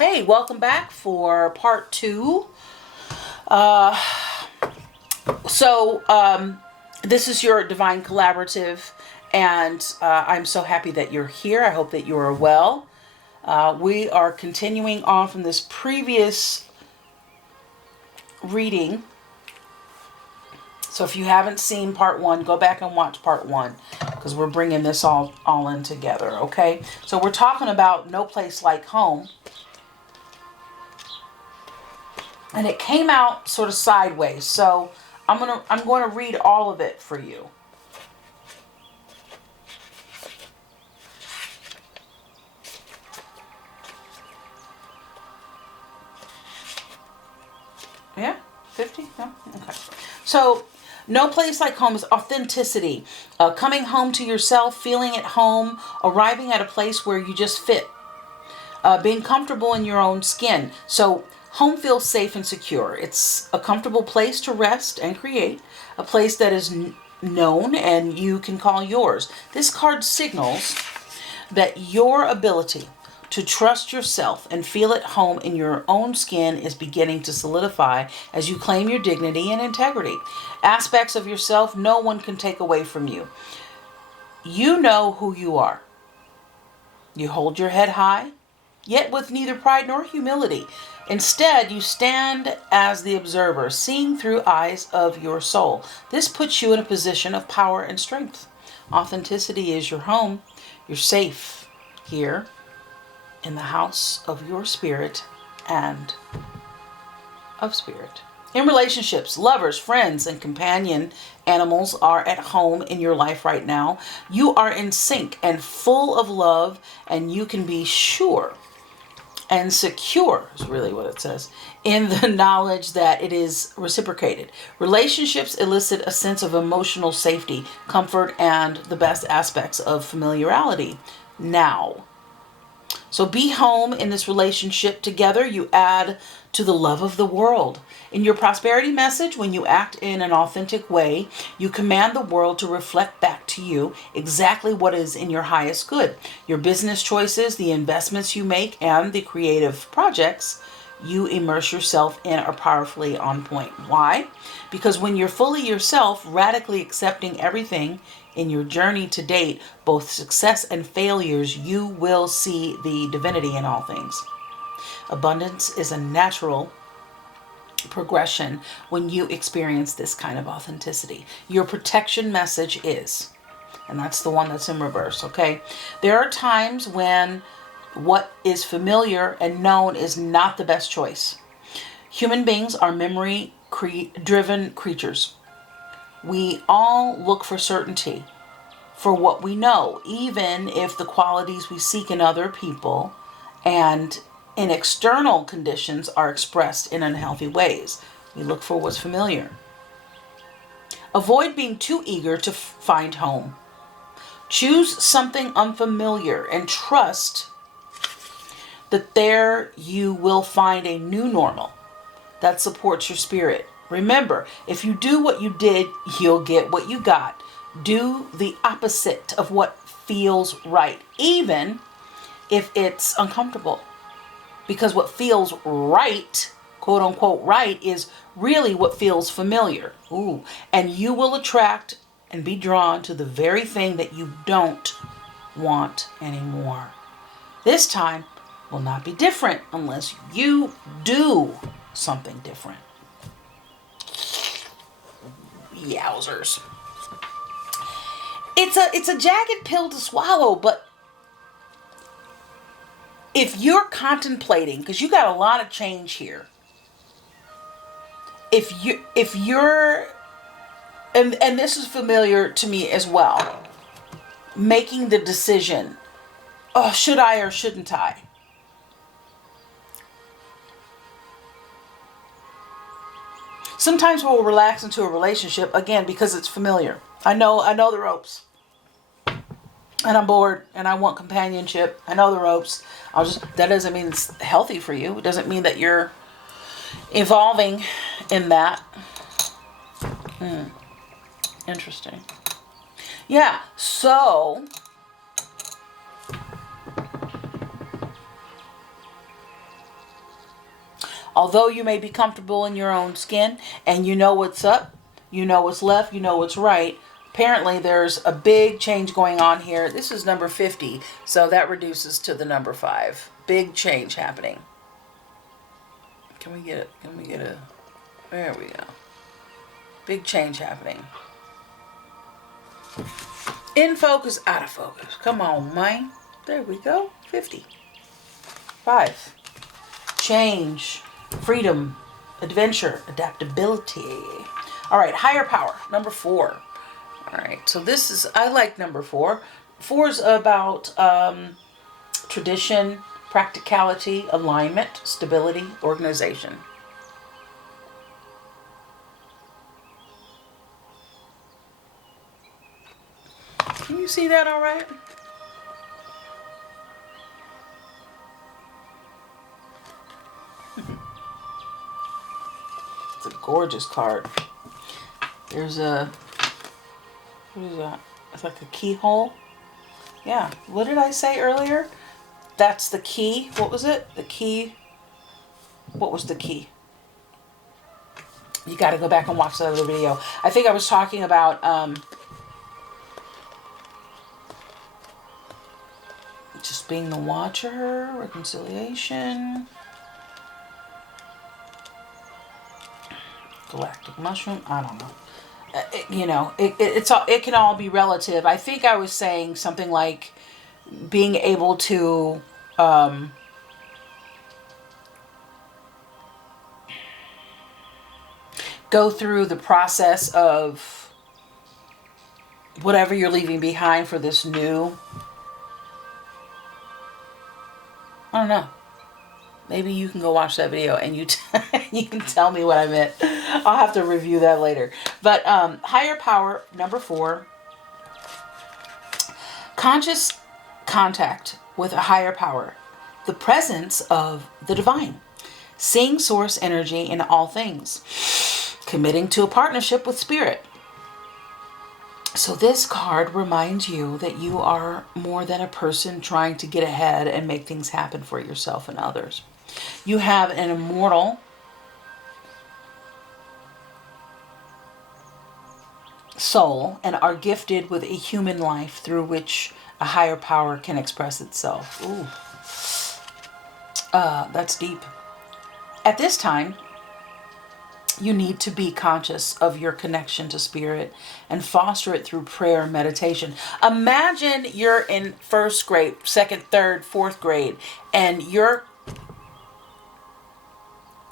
Hey, welcome back for part two. Uh, this is your Divine Collaborative, and I'm so happy that you're here. I hope that you are well. We are continuing on from this previous reading. So if you haven't seen part one, go back and watch part one, because we're bringing this all in together, okay? So we're talking about No Place Like Home. And it came out sort of sideways, so I'm going to read all of it for you. Yeah? 50? No? Okay. So, No Place Like Home is authenticity. Coming home to yourself, feeling at home, arriving at a place where you just fit. Being comfortable in your own skin. So, home feels safe and secure. It's a comfortable place to rest and create. A place that is known and you can call yours. This card signals that your ability to trust yourself and feel at home in your own skin is beginning to solidify as you claim your dignity and integrity. Aspects of yourself no one can take away from you. You know who you are. You hold your head high, yet with neither pride nor humility. Instead, you stand as the observer, seeing through eyes of your soul. This puts you in a position of power and strength. Authenticity is your home. You're safe here in the house of your spirit and of spirit. In relationships, lovers, friends, and companion animals are at home in your life right now. You are in sync and full of love, and you can be sure and secure, is really what it says, in the knowledge that it is reciprocated. Relationships elicit a sense of emotional safety, comfort, and the best aspects of familiarity now. So be home in this relationship. Together you add to the love of the world. In your prosperity message, when you act in an authentic way, you command the world to reflect back to you exactly what is in your highest good. Your business choices, the investments you make, and the creative projects you immerse yourself in are powerfully on point. Why? Because when you're fully yourself, radically accepting everything in your journey to date, both success and failures, you will see the divinity in all things. Abundance is a natural progression when you experience this kind of authenticity. Your protection message is, and that's the one that's in reverse, okay? There are times when what is familiar and known is not the best choice. Human beings are memory-driven creatures. We all look for certainty for what we know, even if the qualities we seek in other people and in external conditions are expressed in unhealthy ways. We look for what's familiar. Avoid being too eager to find home. Choose something unfamiliar and trust that there you will find a new normal that supports your spirit. Remember, if you do what you did, you'll get what you got. Do the opposite of what feels right, even if it's uncomfortable. Because what feels right, quote unquote right, is really what feels familiar. Ooh. And you will attract and be drawn to the very thing that you don't want anymore. This time will not be different unless you do something different. Yowzers. It's a jagged pill to swallow, but if you're contemplating, because you got a lot of change here, if you're and this is familiar to me as well, making the decision, oh, should I or shouldn't I? Sometimes we'll relax into a relationship again because it's familiar. I know the ropes. And I'm bored and I want companionship. I know the ropes. That doesn't mean it's healthy for you. It doesn't mean that you're evolving in that. Interesting. Yeah, so Although you may be comfortable in your own skin and you know what's up, you know what's left, you know what's right, apparently there's a big change going on here. This is number 50, so that reduces to the number 5. Big change happening. Can we get it? Can we get a... There we go. Big change happening. In focus, out of focus. Come on, man. There we go. 50. 5. Change. Freedom. Adventure. Adaptability. All right, higher power. Number 4. All right, so this is, I like number 4. 4 is about tradition, practicality, alignment, stability, organization. Can you see that all right? It's a gorgeous card. There's a, what is that? It's like a keyhole. Yeah, what did I say earlier? That's the key. What was it? The key. What was the key? You got to go back and watch that other video. I think I was talking about just being the watcher, reconciliation, galactic mushroom. I don't know. It can all be relative. I think I was saying something like being able to go through the process of whatever you're leaving behind for this new. I don't know. Maybe you can go watch that video and you can tell me what I meant. I'll have to review that later. But higher power, number 4. Conscious contact with a higher power. The presence of the divine. Seeing source energy in all things. Committing to a partnership with spirit. So this card reminds you that you are more than a person trying to get ahead and make things happen for yourself and others. You have an immortal soul and are gifted with a human life through which a higher power can express itself. Ooh. That's deep. At this time, you need to be conscious of your connection to spirit and foster it through prayer and meditation. Imagine you're in first grade, second, third, fourth grade, and your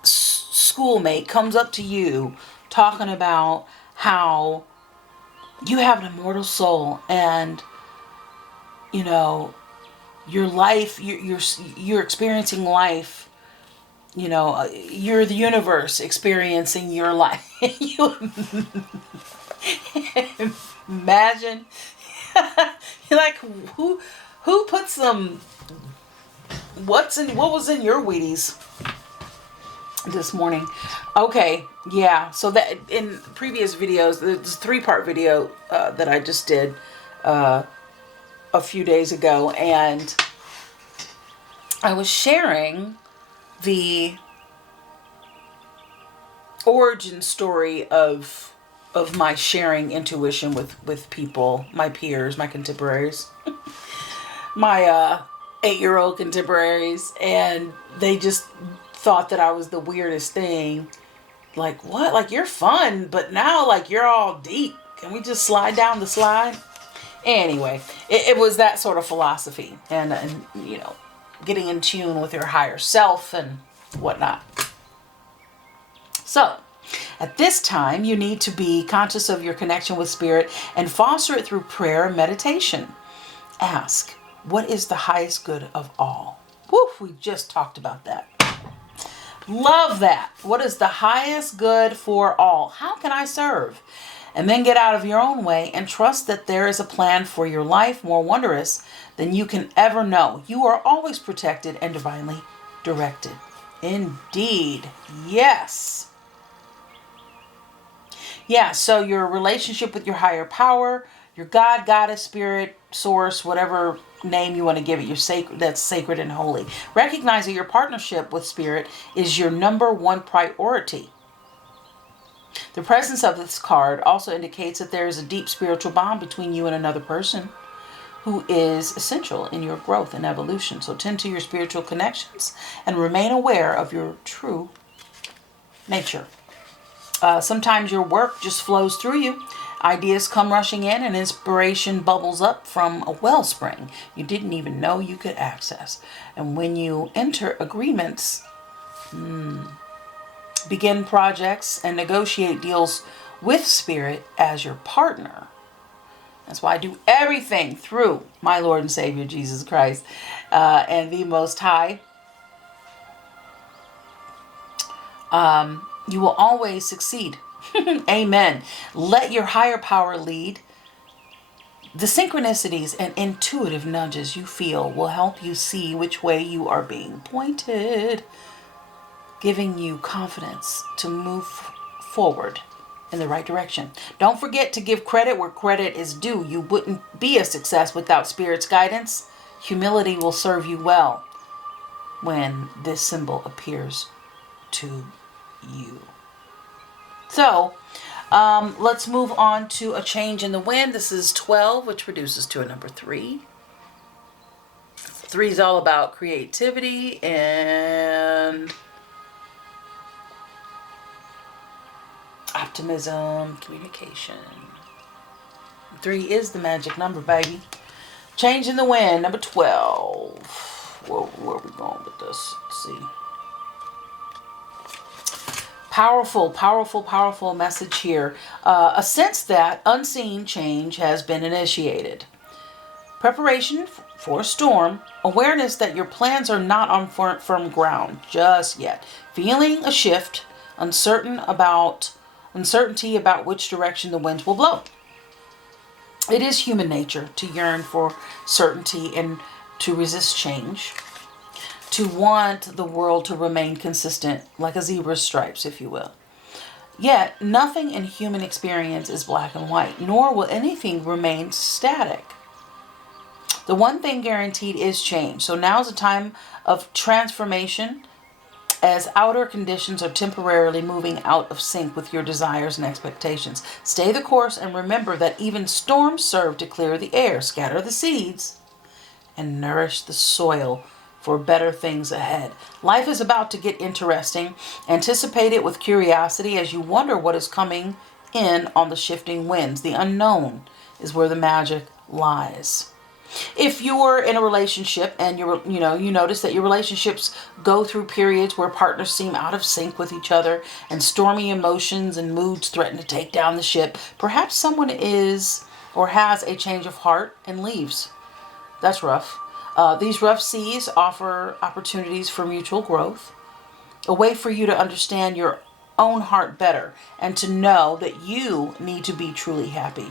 schoolmate comes up to you talking about how you have an immortal soul and, you know, your life, you're experiencing life. You know, you're the universe experiencing your life. You imagine, you're like, who put some, what was in your Wheaties this morning? Okay, yeah. So that in previous videos, this 3-part video that I just did a few days ago, and I was sharing the origin story of my sharing intuition with people, my peers, my contemporaries, my 8-year-old contemporaries, and they just thought that I was the weirdest thing. Like, what? Like, you're fun, but now, like, you're all deep. Can we just slide down the slide? Anyway, it was that sort of philosophy, and you know, getting in tune with your higher self and whatnot. So, at this time, you need to be conscious of your connection with spirit and foster it through prayer and meditation. Ask, what is the highest good of all? Woof, we just talked about that. Love that. What is the highest good for all? How can I serve? And then get out of your own way and trust that there is a plan for your life more wondrous than you can ever know. You are always protected and divinely directed. Indeed. Yes. Yeah, so your relationship with your higher power, your God, goddess, spirit, source, whatever name you want to give it. Your sacred, that's sacred and holy. Recognize that your partnership with spirit is your number one priority. The presence of this card also indicates that there is a deep spiritual bond between you and another person who is essential in your growth and evolution. So tend to your spiritual connections and remain aware of your true nature. Sometimes your work just flows through you. Ideas come rushing in and inspiration bubbles up from a wellspring you didn't even know you could access. And when you enter agreements, begin projects, and negotiate deals with spirit as your partner. That's why I do everything through my Lord and Savior, Jesus Christ, and the Most High. You will always succeed. Amen. Let your higher power lead. The synchronicities and intuitive nudges you feel will help you see which way you are being pointed, giving you confidence to move forward in the right direction. Don't forget to give credit where credit is due. You wouldn't be a success without Spirit's guidance. Humility will serve you well when this symbol appears to you. So, let's move on to a change in the wind. This is 12, which reduces to a number 3. 3 is all about creativity and optimism, communication. 3 is the magic number, baby. Change in the wind, number 12. Where are we going with this? Let's see. Powerful, powerful, powerful message here. A sense that unseen change has been initiated. Preparation for a storm. Awareness that your plans are not on firm ground just yet. Feeling a shift. Uncertainty about which direction the winds will blow. It is human nature to yearn for certainty and to resist change. To want the world to remain consistent, like a zebra's stripes, if you will. Yet, nothing in human experience is black and white, nor will anything remain static. The one thing guaranteed is change. So now is a time of transformation as outer conditions are temporarily moving out of sync with your desires and expectations. Stay the course and remember that even storms serve to clear the air, scatter the seeds, and nourish the soil for better things ahead. Life is about to get interesting. Anticipate it with curiosity as you wonder what is coming in on the shifting winds. The unknown is where the magic lies. If you're in a relationship and you notice that your relationships go through periods where partners seem out of sync with each other and stormy emotions and moods threaten to take down the ship, perhaps someone is or has a change of heart and leaves. That's rough. These rough seas offer opportunities for mutual growth, a way for you to understand your own heart better and to know that you need to be truly happy.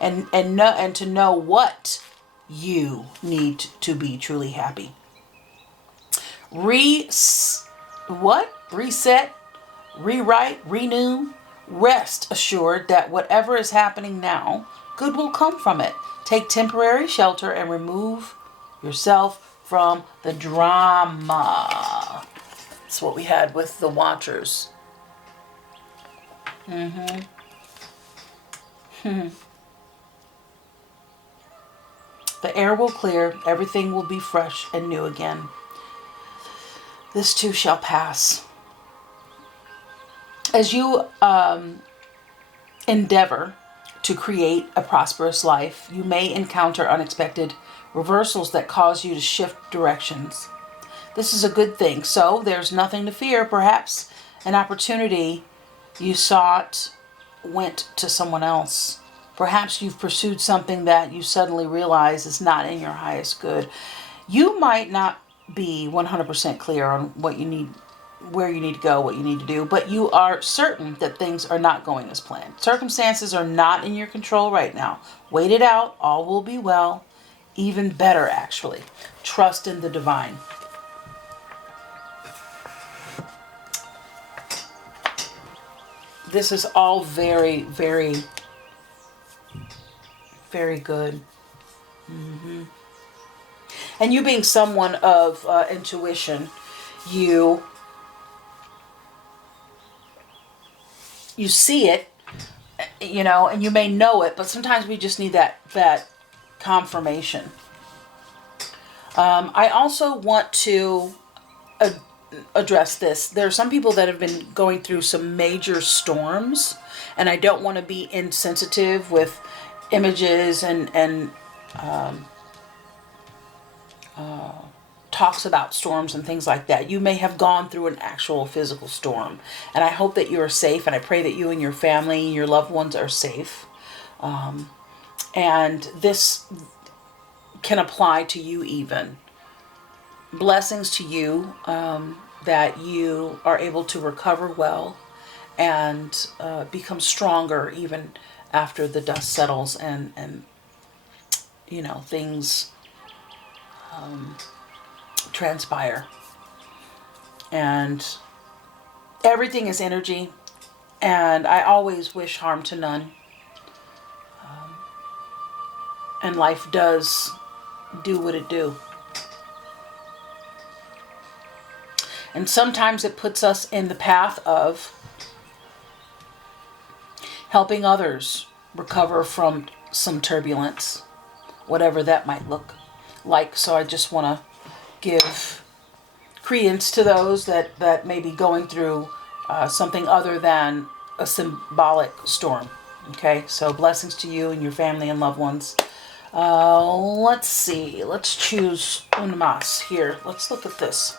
And to know what you need to be truly happy. Reset, rewrite, renew. Rest assured that whatever is happening now, good will come from it. Take temporary shelter and remove yourself from the drama. That's what we had with the Watchers. The air will clear. Everything will be fresh and new again. This too shall pass. As you endeavor to create a prosperous life, you may encounter unexpected reversals that cause you to shift directions. This is a good thing, so there's nothing to fear. Perhaps an opportunity you sought went to someone else. Perhaps you've pursued something that you suddenly realize is not in your highest good. You might not be 100% clear on what you need, where you need to go, what you need to do, but you are certain that things are not going as planned. Circumstances are not in your control right now. Wait it out. All will be well. Even better, actually. Trust in the divine. This is all very, very, very good. And you being someone of intuition, you see it, you know, and you may know it, but sometimes we just need that confirmation. I also want to address this. There are some people that have been going through some major storms, and I don't want to be insensitive with images and talks about storms and things like that. You may have gone through an actual physical storm, and I hope that you are safe, and I pray that you and your family and your loved ones are safe. And this can apply to you even. Blessings to you, that you are able to recover well and become stronger even after the dust settles and you know, things transpire. And everything is energy, and I always wish harm to none. And life does do what it do. And sometimes it puts us in the path of helping others recover from some turbulence, whatever that might look like. So I just want to give credence to those that may be going through something other than a symbolic storm. Okay, so blessings to you and your family and loved ones. Let's see. Let's choose un mas here. Let's look at this.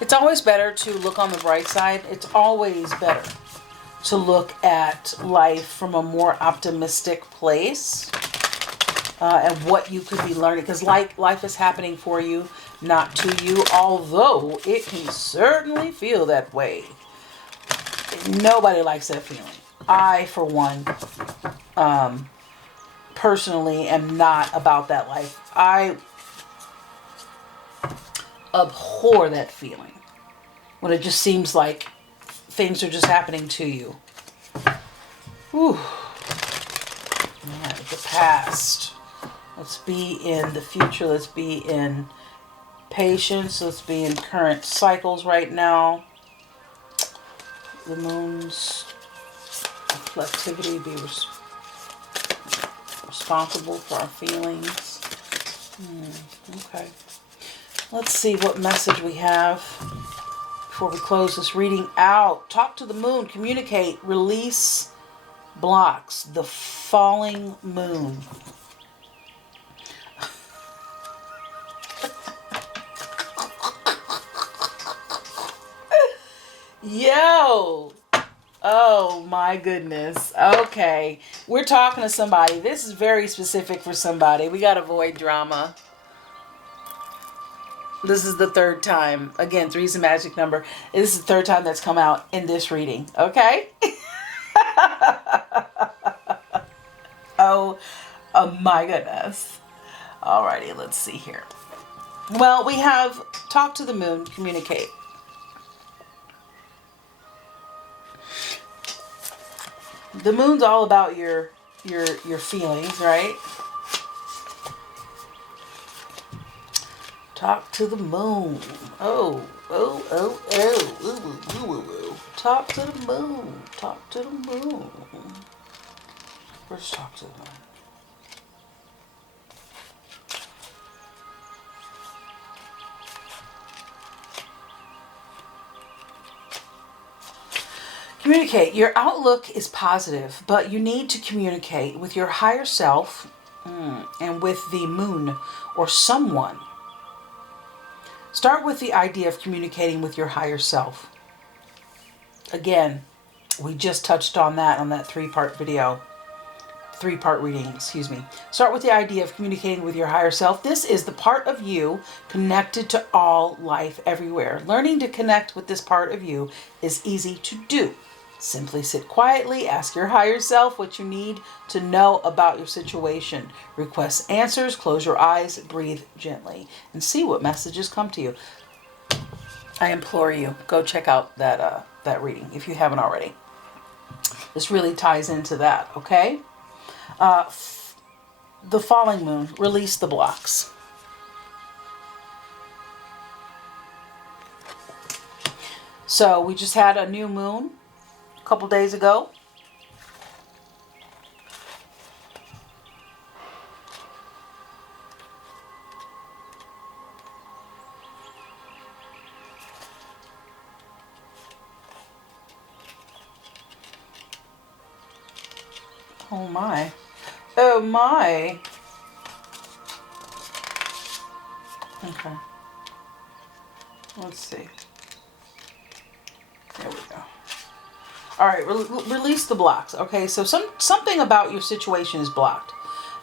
It's always better to look on the bright side. It's always better to look at life from a more optimistic place, and what you could be learning. Because life is happening for you, not to you, although it can certainly feel that way. Nobody likes that feeling. I, for one, personally am not about that life. I abhor that feeling when it just seems like things are just happening to you. Whew. Yeah, the past. Let's be in the future. Let's be in patience. Let's be in current cycles right now. The moon's reflectivity. Be responsible for our feelings. Okay. Let's see what message we have before we close this reading out. Talk to the moon. Communicate. Release blocks. The falling moon. Yo! Oh my goodness. Okay. We're talking to somebody. This is very specific for somebody. We got to avoid drama. This is the third time. Again, 3 is a magic number. This is the third time that's come out in this reading. Okay? Oh my goodness. Alrighty, let's see here. Well, we have talk to the moon, communicate. The moon's all about your feelings, right? Talk to the moon. Oh. Ooh. Talk to the moon. Talk to the moon. First, talk to the moon. Communicate. Your outlook is positive, but you need to communicate with your higher self and with the moon or someone. Start with the idea of communicating with your higher self. Again, we just touched on that three-part reading, excuse me. Start with the idea of communicating with your higher self. This is the part of you connected to all life everywhere. Learning to connect with this part of you is easy to do. Simply sit quietly, ask your higher self what you need to know about your situation. Request answers, close your eyes, breathe gently, and see what messages come to you. I implore you, go check out that reading if you haven't already. This really ties into that, okay? The falling moon, release the blocks. So we just had a new moon a couple days ago. Oh my. Oh my. Okay. Let's see. There we go. All right, release the blocks. Okay, so something about your situation is blocked.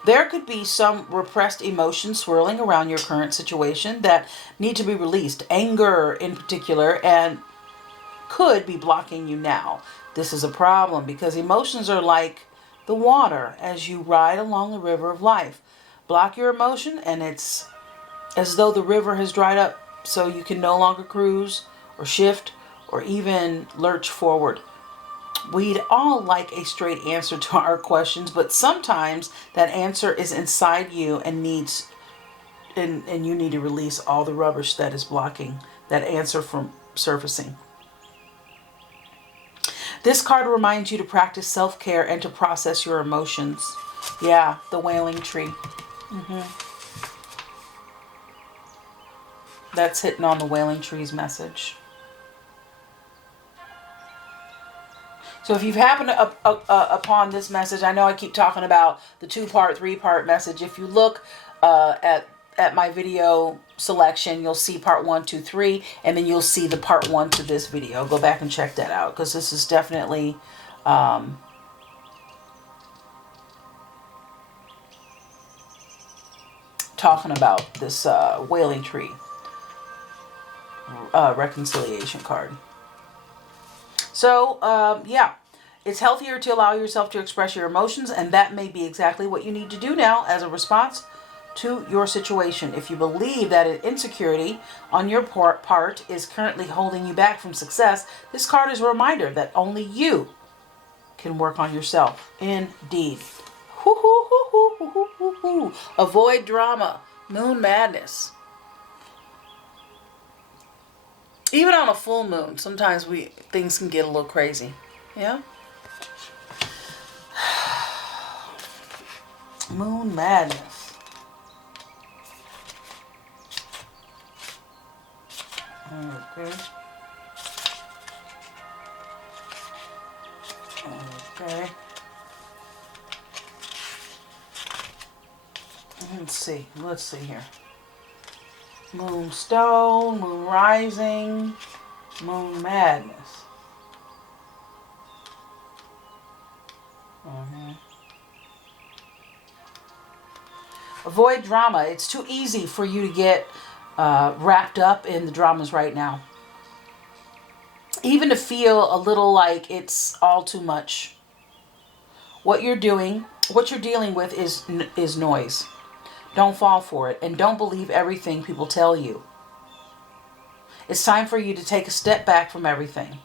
There could be some repressed emotions swirling around your current situation that need to be released. Anger in particular, and could be blocking you now. This is a problem because emotions are like the water as you ride along the river of life. Block your emotion and it's as though the river has dried up, so you can no longer cruise or shift or even lurch forward. We'd all like a straight answer to our questions, but sometimes that answer is inside you and you need to release all the rubbish that is blocking that answer from surfacing. This card reminds you to practice self-care and to process your emotions. Yeah, the wailing tree. That's hitting on the wailing tree's message. So if you've happened upon this message, I know I keep talking about the 2-part, 3-part message. If you look at my video selection, you'll see part 1, 2, 3, and then you'll see the part 1 to this video. Go back and check that out because this is definitely talking about this wailing tree reconciliation card. So, yeah, it's healthier to allow yourself to express your emotions, and that may be exactly what you need to do now as a response to your situation. If you believe that an insecurity on your part is currently holding you back from success, this card is a reminder that only you can work on yourself. Indeed. Avoid drama. Moon madness. Even on a full moon, sometimes things can get a little crazy. Yeah? Moon madness. Okay. Okay. Let's see here. Moonstone, moon rising, moon madness. Avoid drama. It's too easy for you to get wrapped up in the dramas right now. Even to feel a little like it's all too much. What you're dealing with is noise. Don't fall for it, and don't believe everything people tell you. It's time for you to take a step back from everything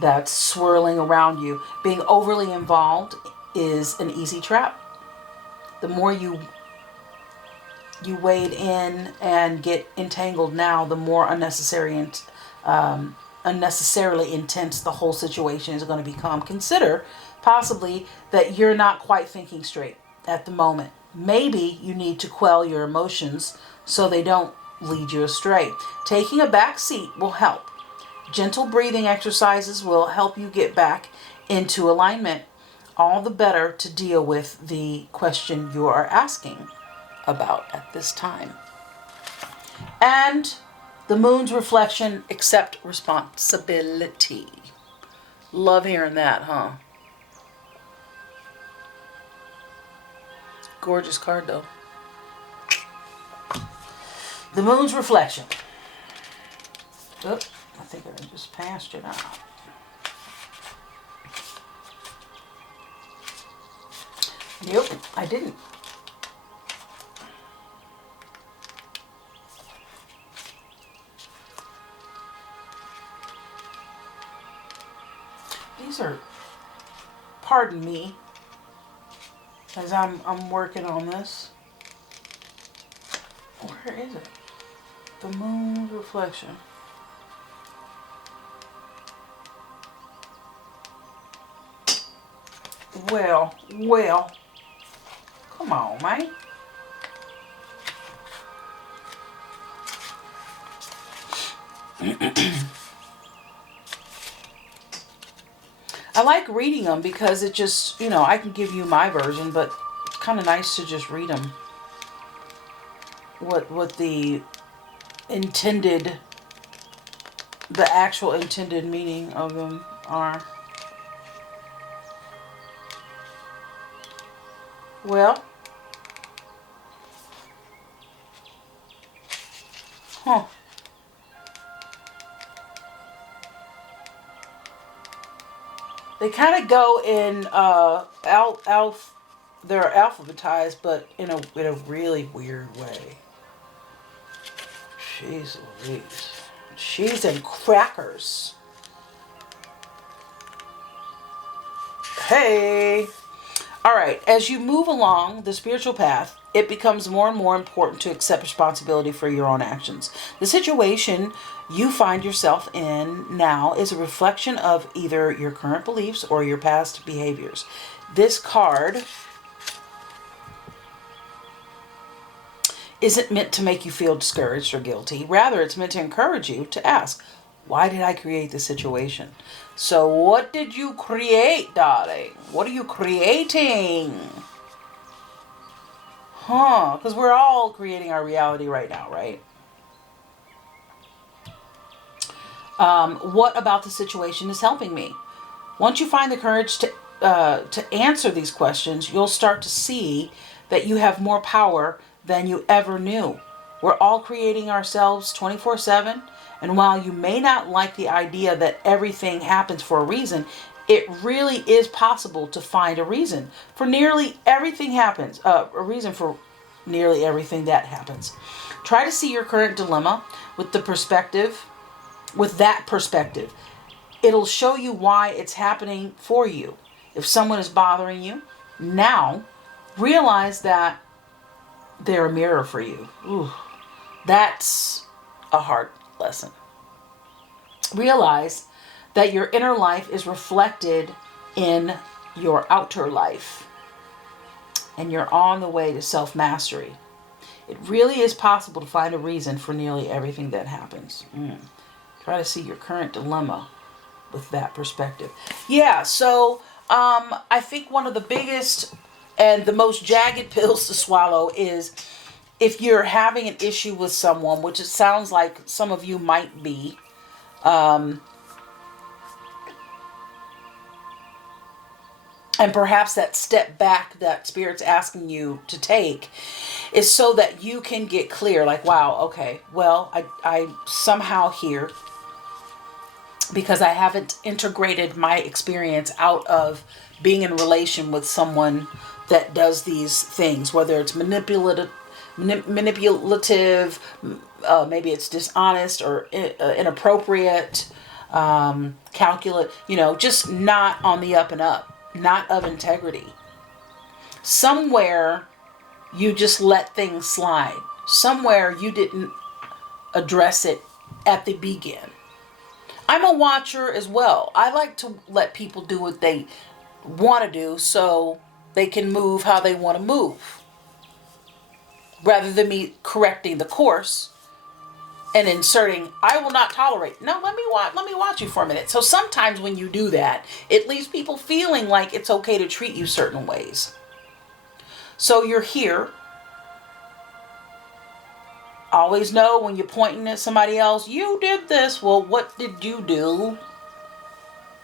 that's swirling around you. Being overly involved is an easy trap. The more you wade in and get entangled now, the more unnecessarily intense the whole situation is going to become. Consider possibly that you're not quite thinking straight at the moment. Maybe you need to quell your emotions so they don't lead you astray. Taking a back seat will help. Gentle breathing exercises will help you get back into alignment. All the better to deal with the question you are asking about at this time. And the moon's reflection, accept responsibility. Love hearing that, huh? Gorgeous card, though. The moon's reflection. Oops, I think I just passed it out. Nope, I didn't. Pardon me, as I'm working on this. Where is it? The moon's reflection. Well. Come on, man. I like reading them because it just, I can give you my version, but it's kind of nice to just read them. What the actual intended meaning of them are. Well. Huh. They kind of go in they're alphabetized, but in a really weird way. Jeez Louise. Cheese and crackers. Hey. All right. As you move along the spiritual path, it becomes more and more important to accept responsibility for your own actions. The situation you find yourself in now is a reflection of either your current beliefs or your past behaviors. This card isn't meant to make you feel discouraged or guilty. Rather, it's meant to encourage you to ask, why did I create this situation? So what did you create, darling? What are you creating? Because we're all creating our reality right now, right? What about the situation is helping me? Once you find the courage to answer these questions, you'll start to see that you have more power than you ever knew. We're all creating ourselves 24/7. And while you may not like the idea that everything happens for a reason, it really is possible to find a reason for nearly everything happens. A reason for nearly everything that happens. Try to see your current dilemma with that perspective. It'll show you why it's happening for you. If someone is bothering you, now realize that they're a mirror for you. Ooh, that's a hard lesson. Realize that your inner life is reflected in your outer life, and you're on the way to self-mastery. It really is possible to find a reason for nearly everything that happens. Try to see your current dilemma with that perspective. Yeah, so I think one of the biggest and the most jagged pills to swallow is if you're having an issue with someone, which it sounds like some of you might be, and perhaps that step back that Spirit's asking you to take is so that you can get clear, like, wow, okay, well, I somehow here, because I haven't integrated my experience out of being in a relation with someone that does these things, whether it's manipulative, maybe it's dishonest or inappropriate, calculate, just not on the up and up, not of integrity. Somewhere you just let things slide. Somewhere you didn't address it at the begin. I'm a watcher as well. I like to let people do what they want to do so they can move how they want to move, rather than me correcting the course and inserting, I will not tolerate. No, let me watch you for a minute. So sometimes when you do that, it leaves people feeling like it's okay to treat you certain ways. So you're here. Always know when you're pointing at somebody else, you did this. Well, what did you do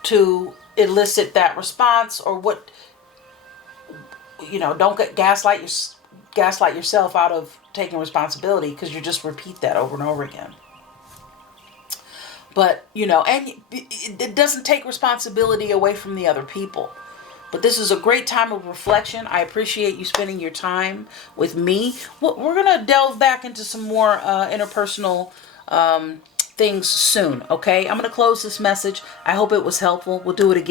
to elicit that response? Or what, don't get gaslight yourself out of taking responsibility, because you just repeat that over and over again. But, and it doesn't take responsibility away from the other people. But this is a great time of reflection. I appreciate you spending your time with me. We're going to delve back into some more interpersonal things soon, okay? I'm going to close this message. I hope it was helpful. We'll do it again.